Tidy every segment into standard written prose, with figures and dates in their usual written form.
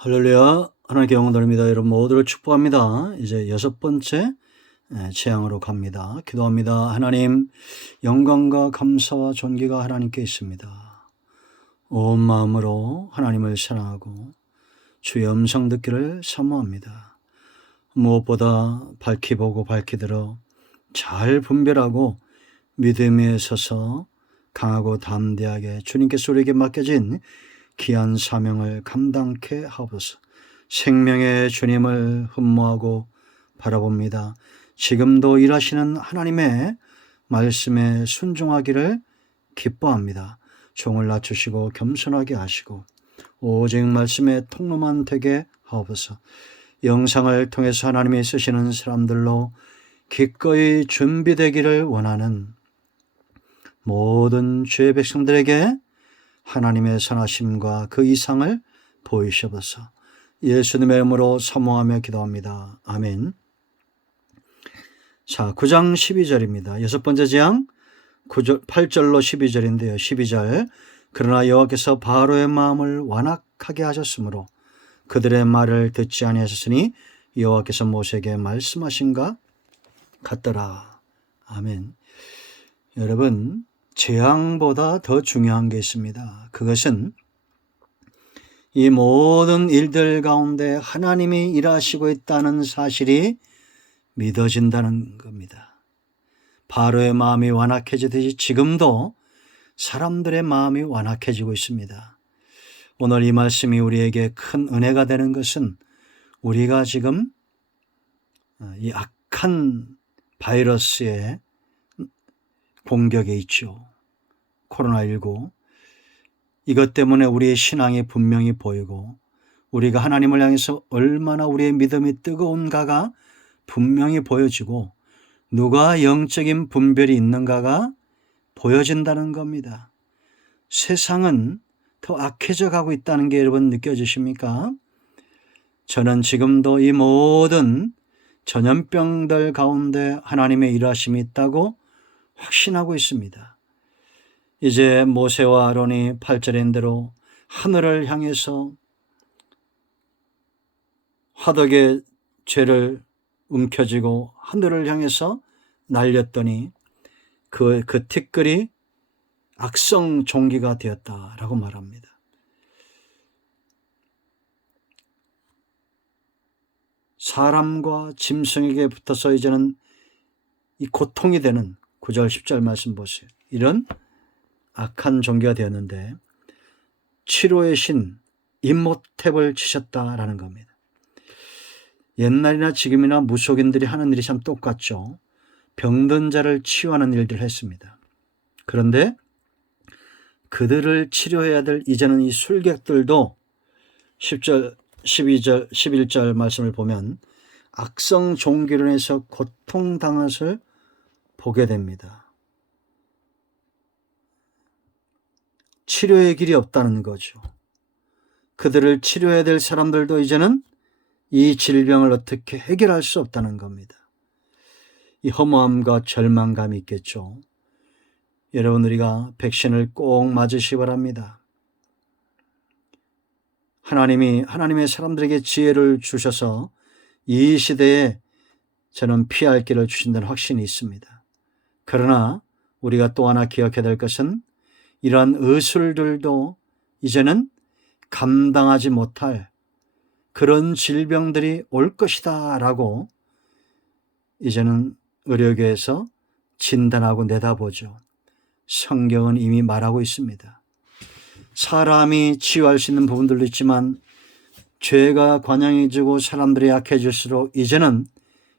할렐루야. 하나님께 영광 돌립니다. 여러분 모두를 축복합니다. 이제 6번째 재앙으로 갑니다. 기도합니다. 하나님, 영광과 감사와 존귀가 하나님께 있습니다. 온 마음으로 하나님을 사랑하고 주의 음성 듣기를 사모합니다. 무엇보다 밝히 보고 밝히 들어 잘 분별하고 믿음에 서서 강하고 담대하게 주님께서 우리에게 맡겨진 귀한 사명을 감당케 하옵소서. 생명의 주님을 흠모하고 바라봅니다. 지금도 일하시는 하나님의 말씀에 순종하기를 기뻐합니다. 종을 낮추시고 겸손하게 하시고 오직 말씀의 통로만 되게 하옵소서. 영상을 통해서 하나님이 쓰시는 사람들로 기꺼이 준비되기를 원하는 모든 주의 백성들에게 하나님의 선하심과 그 이상을 보이셔서 예수님의 이름으로 사모하며 기도합니다. 아멘. 자, 9장 12절입니다. 6번째 재앙 8절로 12절인데요. 12절. 그러나 여호와께서 바로의 마음을 완악하게 하셨으므로 그들의 말을 듣지 아니하셨으니 여호와께서 모세에게 말씀하신가 같더라. 아멘. 여러분, 재앙보다 더 중요한 게 있습니다. 그것은 이 모든 일들 가운데 하나님이 일하시고 있다는 사실이 믿어진다는 겁니다. 바로의 마음이 완악해지듯이 지금도 사람들의 마음이 완악해지고 있습니다. 오늘 이 말씀이 우리에게 큰 은혜가 되는 것은 우리가 지금 이 악한 바이러스의 공격에 있죠. 코로나19. 이것 때문에 우리의 신앙이 분명히 보이고 우리가 하나님을 향해서 얼마나 우리의 믿음이 뜨거운가가 분명히 보여지고 누가 영적인 분별이 있는가가 보여진다는 겁니다. 세상은 더 악해져 가고 있다는 게 여러분 느껴지십니까? 저는 지금도 이 모든 전염병들 가운데 하나님의 일하심이 있다고 확신하고 있습니다. 이제 모세와 아론이 8절인 대로 하늘을 향해서 화덕의 죄를 움켜쥐고 하늘을 향해서 날렸더니 그 티끌이 악성 종기가 되었다라고 말합니다. 사람과 짐승에게 붙어서 이제는 이 고통이 되는 9절 10절 말씀 보세요. 이런 악한 종기가 되었는데 치료의 신 임호탭을 치셨다라는 겁니다. 옛날이나 지금이나 무속인들이 하는 일이 참 똑같죠. 병든 자를 치유하는 일들을 했습니다. 그런데 그들을 치료해야 될 이제는 이 술객들도 10절, 12절, 11절 말씀을 보면 악성 종기로 인해서 고통당hat을 보게 됩니다. 치료의 길이 없다는 거죠. 그들을 치료해야 될 사람들도 이제는 이 질병을 어떻게 해결할 수 없다는 겁니다. 이 허무함과 절망감이 있겠죠. 여러분, 우리가 백신을 꼭 맞으시기 바랍니다. 하나님의 사람들에게 지혜를 주셔서 이 시대에 저는 피할 길을 주신다는 확신이 있습니다. 그러나 우리가 또 하나 기억해야 될 것은 이러한 의술들도 이제는 감당하지 못할 그런 질병들이 올 것이다 라고 이제는 의료계에서 진단하고 내다보죠. 성경은 이미 말하고 있습니다. 사람이 치유할 수 있는 부분들도 있지만 죄가 관영해지고 사람들이 약해질수록 이제는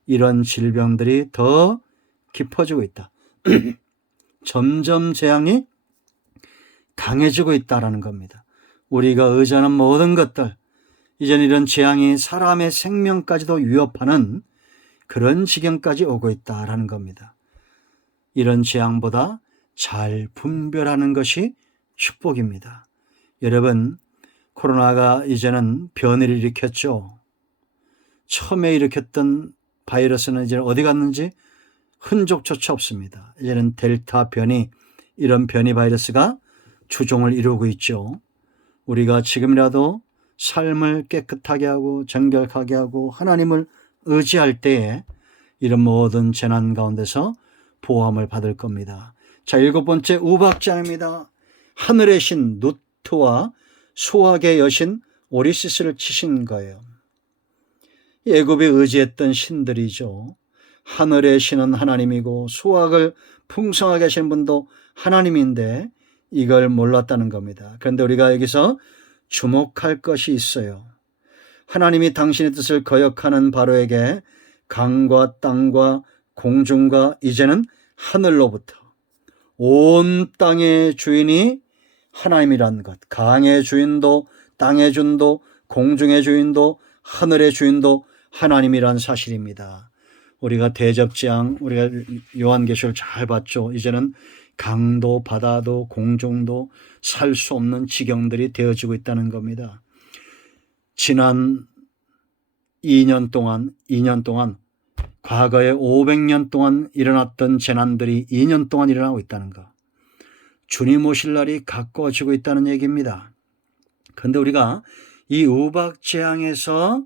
이런 질병들이 더 깊어지고 있다. 점점 재앙이 강해지고 있다는 겁니다. 우리가 의지하는 모든 것들, 이제는 이런 재앙이 사람의 생명까지도 위협하는 그런 지경까지 오고 있다는 겁니다. 이런 재앙보다 잘 분별하는 것이 축복입니다. 여러분, 코로나가 이제는 변이를 일으켰죠. 처음에 일으켰던 바이러스는 이제 어디 갔는지 흔적조차 없습니다. 이제는 델타 변이, 이런 변이 바이러스가 주종을 이루고 있죠. 우리가 지금이라도 삶을 깨끗하게 하고 정결하게 하고 하나님을 의지할 때에 이런 모든 재난 가운데서 보호함을 받을 겁니다. 자, 7번째 우박장입니다. 하늘의 신 누트와 수학의 여신 오리시스를 치신 거예요. 애굽에 의지했던 신들이죠. 하늘의 신은 하나님이고 수학을 풍성하게 하시는 분도 하나님인데 이걸 몰랐다는 겁니다. 그런데 우리가 여기서 주목할 것이 있어요. 하나님이 당신의 뜻을 거역하는 바로에게 강과 땅과 공중과 이제는 하늘로부터 온 땅의 주인이 하나님이란 것, 강의 주인도 땅의 주인도 공중의 주인도 하늘의 주인도 하나님이란 사실입니다. 우리가 대접지향, 우리가 요한계시를 잘 봤죠. 이제는 강도 바다도 공중도 살 수 없는 지경들이 되어지고 있다는 겁니다. 지난 2년 동안 과거에 500년 동안 일어났던 재난들이 2년 동안 일어나고 있다는 것. 주님 오실 날이 가까워지고 있다는 얘기입니다. 그런데 우리가 이 우박재앙에서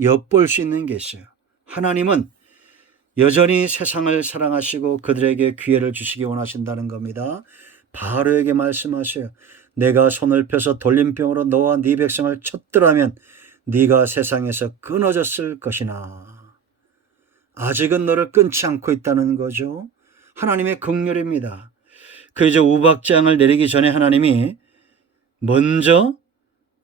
엿볼 수 있는 게 있어요. 하나님은 여전히 세상을 사랑하시고 그들에게 기회를 주시기 원하신다는 겁니다. 바로에게 말씀하세요. 내가 손을 펴서 돌림병으로 너와 네 백성을 쳤더라면 네가 세상에서 끊어졌을 것이나. 아직은 너를 끊지 않고 있다는 거죠. 하나님의 긍휼입니다. 그 이제 우박장을 내리기 전에 하나님이 먼저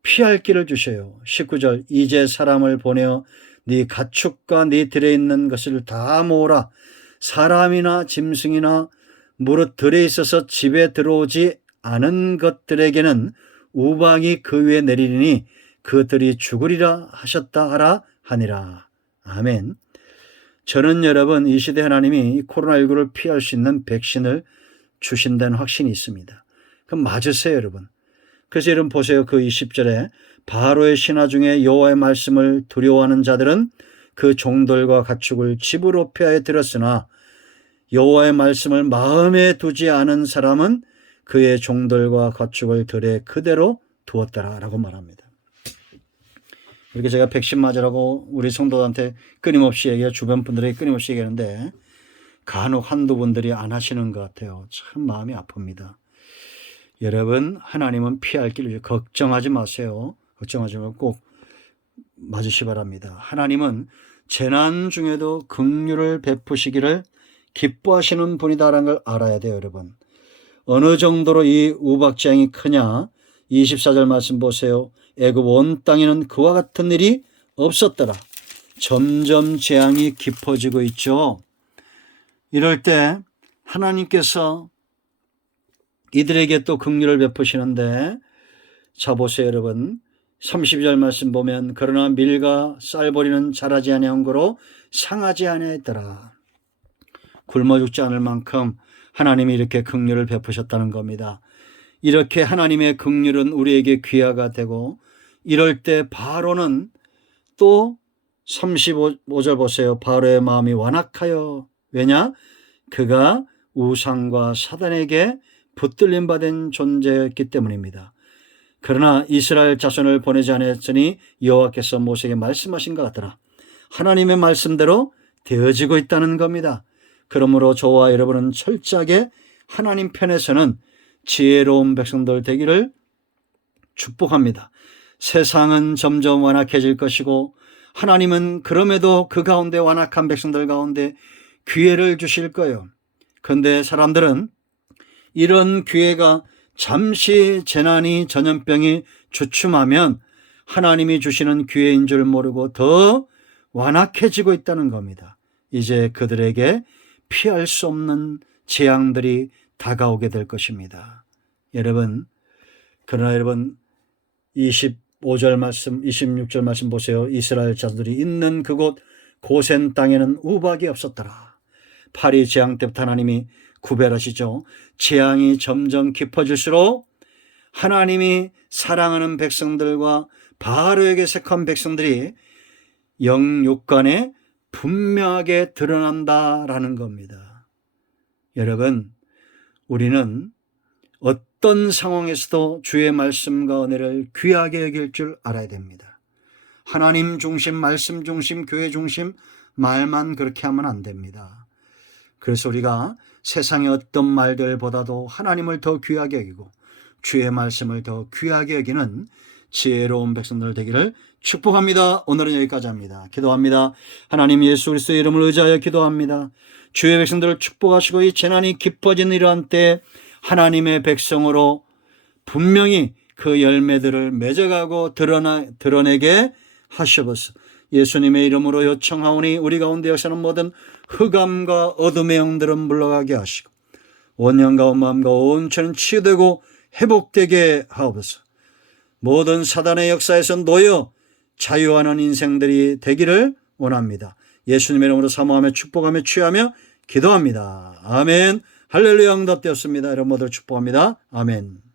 피할 길을 주셔요. 19절 이제 사람을 보내어 네 가축과 네 들에 있는 것을 다 모으라. 사람이나 짐승이나 무릇 들에 있어서 집에 들어오지 않은 것들에게는 우박이 그 위에 내리리니 그들이 죽으리라 하셨다 하라 하니라. 아멘. 저는 여러분 이 시대 하나님이 코로나19를 피할 수 있는 백신을 주신다는 확신이 있습니다. 그럼 맞으세요 여러분. 그래서 여러분 보세요. 그 20절에 바로의 신하 중에 여호와의 말씀을 두려워하는 자들은 그 종들과 가축을 집으로 피하여 들었으나 여호와의 말씀을 마음에 두지 않은 사람은 그의 종들과 가축을 들에 그대로 두었더라라고 말합니다. 이렇게 제가 백신 맞으라고 우리 성도들한테 끊임없이 얘기해요. 주변 분들에게 끊임없이 얘기하는데 간혹 한두 분들이 안 하시는 것 같아요. 참 마음이 아픕니다. 여러분 하나님은 피할 길을 걱정하지 마세요. 걱정하지 말고 꼭 맞으시 바랍니다. 하나님은 재난 중에도 긍휼을 베푸시기를 기뻐하시는 분이다라는 걸 알아야 돼요. 여러분 어느 정도로 이 우박재앙이 크냐. 24절 말씀 보세요. 애굽 온 땅에는 그와 같은 일이 없었더라. 점점 재앙이 깊어지고 있죠. 이럴 때 하나님께서 이들에게 또 긍휼을 베푸시는데 자 보세요 여러분. 32절 말씀 보면 그러나 밀과 쌀보리는 자라지 아니한 거로 상하지 아니하였더라. 굶어 죽지 않을 만큼 하나님이 이렇게 긍휼을 베푸셨다는 겁니다. 이렇게 하나님의 긍휼은 우리에게 귀하가 되고 이럴 때 바로는 또 35절 보세요. 바로의 마음이 완악하여 왜냐? 그가 우상과 사단에게 붙들림 받은 존재였기 때문입니다. 그러나 이스라엘 자손을 보내지 않았으니 여호와께서 모세에게 말씀하신 것 같더라. 하나님의 말씀대로 되어지고 있다는 겁니다. 그러므로 저와 여러분은 철저하게 하나님 편에서는 지혜로운 백성들 되기를 축복합니다. 세상은 점점 완악해질 것이고 하나님은 그럼에도 그 가운데 완악한 백성들 가운데 기회를 주실 거예요. 그런데 사람들은 이런 기회가 잠시 재난이 전염병이 주춤하면 하나님이 주시는 기회인 줄 모르고 더 완악해지고 있다는 겁니다. 이제 그들에게 피할 수 없는 재앙들이 다가오게 될 것입니다. 여러분 그러나 여러분 25절 말씀 26절 말씀 보세요. 이스라엘 자들이 있는 그곳 고센 땅에는 우박이 없었더라. 파리 재앙 때부터 하나님이 구별하시죠. 재앙이 점점 깊어질수록 하나님이 사랑하는 백성들과 바로에게 속한 백성들이 영육간에 분명하게 드러난다라는 겁니다. 여러분 우리는 어떤 상황에서도 주의 말씀과 은혜를 귀하게 여길 줄 알아야 됩니다. 하나님 중심, 말씀 중심, 교회 중심 말만 그렇게 하면 안 됩니다. 그래서 우리가 세상의 어떤 말들보다도 하나님을 더 귀하게 여기고 주의 말씀을 더 귀하게 여기는 지혜로운 백성들 되기를 축복합니다. 오늘은 여기까지 합니다. 기도합니다. 하나님 예수 그리스도의 이름을 의지하여 기도합니다. 주의 백성들을 축복하시고 이 재난이 깊어진 이러한 때 하나님의 백성으로 분명히 그 열매들을 맺어가고 드러내게 하시옵소서. 예수님의 이름으로 요청하오니 우리 가운데 역사는 모든 흑암과 어둠의 영들은 물러가게 하시고 원령과 온 마음과 온 천은 치유되고 회복되게 하옵소서. 모든 사단의 역사에서 놓여 자유하는 인생들이 되기를 원합니다. 예수님의 이름으로 사모하며 축복하며 취하며 기도합니다. 아멘. 할렐루야. 응답되었습니다. 여러분 모두 축복합니다. 아멘.